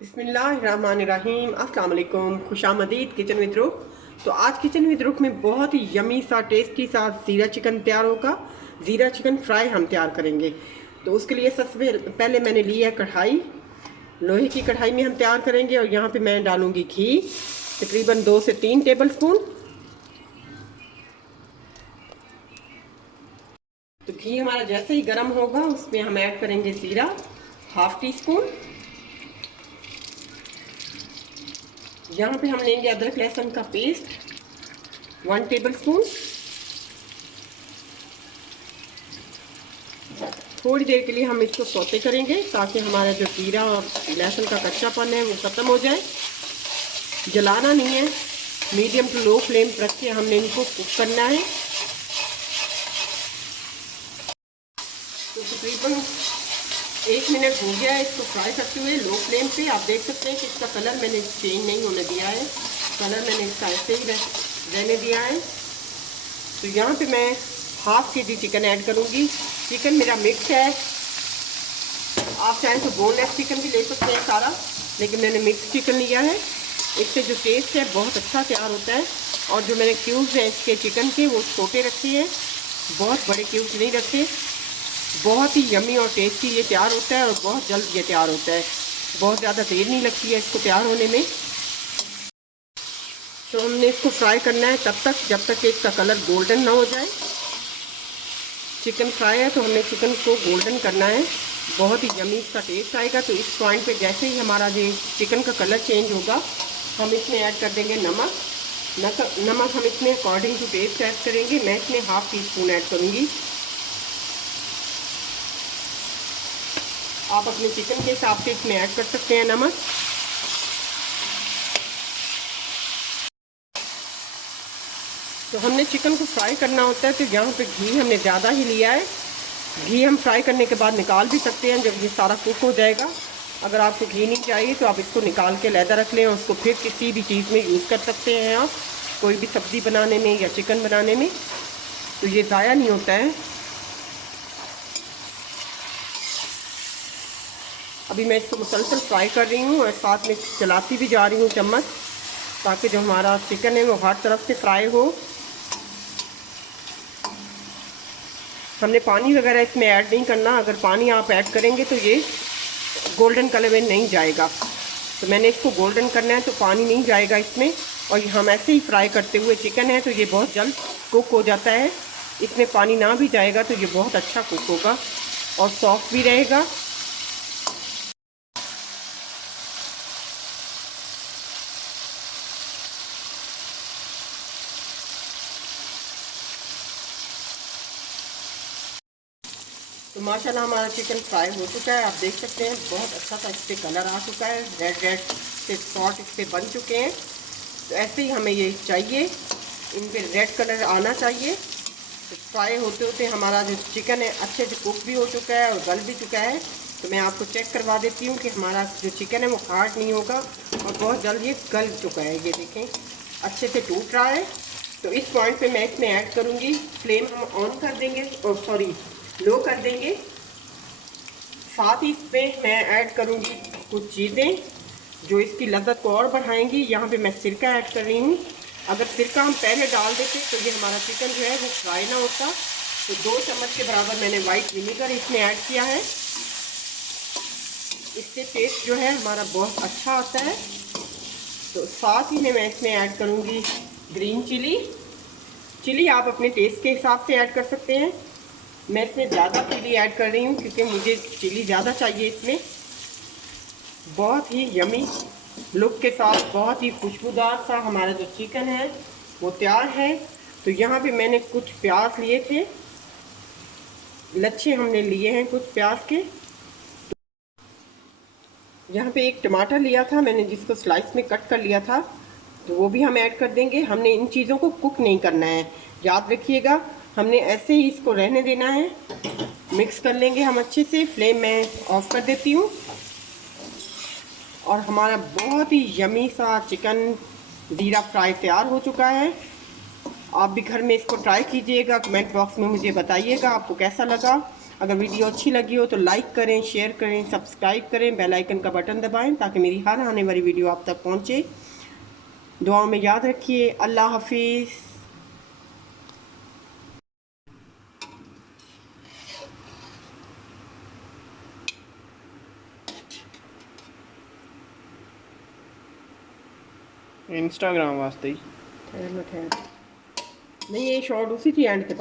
बिस्मिल्लाहिर्रहमानिर्रहीम, अस्सलाम वालेकुम, खुशामदीद किचन विद रुख। तो आज किचन विद रुख में बहुत ही यमी सा टेस्टी सा ज़ीरा चिकन तैयार होगा। ज़ीरा चिकन फ्राई हम तैयार करेंगे। तो उसके लिए सबसे पहले मैंने ली है कढ़ाई। लोहे की कढ़ाई में हम तैयार करेंगे और यहाँ पे मैं डालूँगी घी तकरीबन 2 से 3 टेबल स्पून। तो घी हमारा जैसे ही गर्म होगा उसमें हम ऐड करेंगे ज़ीरा हाफ़ टी स्पून। यहाँ पे हम लेंगे अदरक लहसुन का पेस्ट 1 टेबल स्पून। थोड़ी देर के लिए हम इसको सौते करेंगे ताकि हमारा जो जीरा और लहसुन का कच्चापन है वो ख़त्म हो जाए। जलाना नहीं है, मीडियम टू लो फ्लेम रख के हमने इनको कुक करना है। तो तकरीबन 1 मिनट हो गया है इसको फ्राई करते हुए लो फ्लेम पे। आप देख सकते हैं कि इसका कलर मैंने चेंज नहीं होने दिया है, कलर मैंने इसका ऐसे ही रहने दिया है। तो यहाँ पे मैं हाफ के जी चिकन ऐड करूँगी। चिकन मेरा मिक्स है, आप चाहें तो बोनलेस चिकन भी ले सकते हैं सारा, लेकिन मैंने मिक्स चिकन लिया है। इससे जो टेस्ट है बहुत अच्छा तैयार होता है। और जो मैंने क्यूब्स हैं इसके चिकन के वो छोटे रखे हैं, बहुत बड़े क्यूब्स नहीं रखे। बहुत ही यमी और टेस्टी ये तैयार होता है और बहुत जल्द ये तैयार होता है, बहुत ज़्यादा देर नहीं लगती है इसको तैयार होने में। तो हमने इसको फ्राई करना है तब तक जब तक कि इसका कलर गोल्डन ना हो जाए। चिकन फ्राई है तो हमने चिकन को गोल्डन करना है, बहुत ही यमी इसका टेस्ट आएगा। तो इस पॉइंट पे जैसे ही हमारा ये चिकन का कलर चेंज होगा हम इसमें ऐड कर देंगे नमक। नमक हम इसमें अकॉर्डिंग टू टेस्ट ऐड करेंगे। मैं इसमें हाफ़ टी स्पून ऐड करूँगी। आप अपने चिकन के हिसाब से इसमें ऐड कर सकते हैं नमक। तो हमने चिकन को फ्राई करना होता है तो यहाँ पे घी हमने ज़्यादा ही लिया है। घी हम फ्राई करने के बाद निकाल भी सकते हैं जब ये सारा कुक हो जाएगा। अगर आपको घी नहीं चाहिए तो आप इसको निकाल के लहदा रख लें और उसको फिर किसी भी चीज़ में यूज़ कर सकते हैं, आप कोई भी सब्ज़ी बनाने में या चिकन बनाने में, तो ये ज़ाया नहीं होता है। अभी मैं इसको मुसलसल फ्राई कर रही हूँ और साथ में चलाती भी जा रही हूँ चम्मच, ताकि जो हमारा चिकन है वो हर तरफ से फ्राई हो। हमने पानी वगैरह इसमें ऐड नहीं करना, अगर पानी आप ऐड करेंगे तो ये गोल्डन कलर में नहीं जाएगा। तो मैंने इसको गोल्डन करना है तो पानी नहीं जाएगा इसमें। और हम ऐसे ही फ्राई करते हुए चिकन है तो ये बहुत जल्द कुक हो जाता है। इसमें पानी ना भी जाएगा तो ये बहुत अच्छा कुक होगा और सॉफ्ट भी रहेगा। तो माशाल्लाह हमारा चिकन फ्राई हो चुका है। आप देख सकते हैं बहुत अच्छा सा इस पर कलर आ चुका है, रेड रेड से स्पॉट इस पर बन चुके हैं। तो ऐसे ही हमें ये चाहिए, इन पर रेड कलर आना चाहिए। तो फ्राई होते होते हमारा जो चिकन है अच्छे से कुक भी हो चुका है और गल भी चुका है। तो मैं आपको चेक करवा देती हूँ कि हमारा जो चिकन है वो हार्ड नहीं होगा और बहुत जल्द ये गल चुका है। ये देखें अच्छे से टूट रहा है। तो इस पॉइंट पे मैं इसमें ऐड करूँगी, फ्लेम हम ऑन कर देंगे और सॉरी लो कर देंगे। साथ ही इस पर मैं ऐड करूँगी कुछ चीज़ें जो इसकी लज़्ज़त को और बढ़ाएंगी। यहाँ पे मैं सिरका ऐड कर रही हूँ। अगर सिरका हम पहले डाल देते तो ये हमारा चिकन जो है वो फ्राई ना होता। तो 2 चम्मच के बराबर मैंने वाइट विनेगर इसमें ऐड किया है। इससे टेस्ट जो है हमारा बहुत अच्छा आता है। तो साथ ही में मैं इसमें ऐड करूँगी ग्रीन चिली आप अपने टेस्ट के हिसाब से ऐड कर सकते हैं। मैं इसमें ज़्यादा चिली ऐड कर रही हूँ क्योंकि मुझे चिली ज़्यादा चाहिए इसमें। बहुत ही यमी लुक के साथ बहुत ही खुशबूदार सा हमारा जो चिकन है वो तैयार है। तो यहाँ पे मैंने कुछ प्याज लिए थे, लच्छे हमने लिए हैं कुछ प्याज के। यहाँ पे एक टमाटर लिया था मैंने जिसको स्लाइस में कट कर लिया था, तो वो भी हम ऐड कर देंगे। हमने इन चीज़ों को कुक नहीं करना है, याद रखिएगा, हमने ऐसे ही इसको रहने देना है। मिक्स कर लेंगे हम अच्छे से। फ्लेम मैं ऑफ कर देती हूँ और हमारा बहुत ही यमी सा चिकन ज़ीरा फ्राई तैयार हो चुका है। आप भी घर में इसको ट्राई कीजिएगा, कमेंट बॉक्स में मुझे बताइएगा आपको कैसा लगा। अगर वीडियो अच्छी लगी हो तो लाइक करें, शेयर करें, सब्सक्राइब करें, बेल आइकन का बटन दबाएं ताकि मेरी हर आने वाली वीडियो आप तक पहुंचे। दुआओं में याद रखिए। अल्लाह हाफिज़। इंस्टाग्राम वास्ते ही नहीं, ये शॉर्ट उसी थी एंड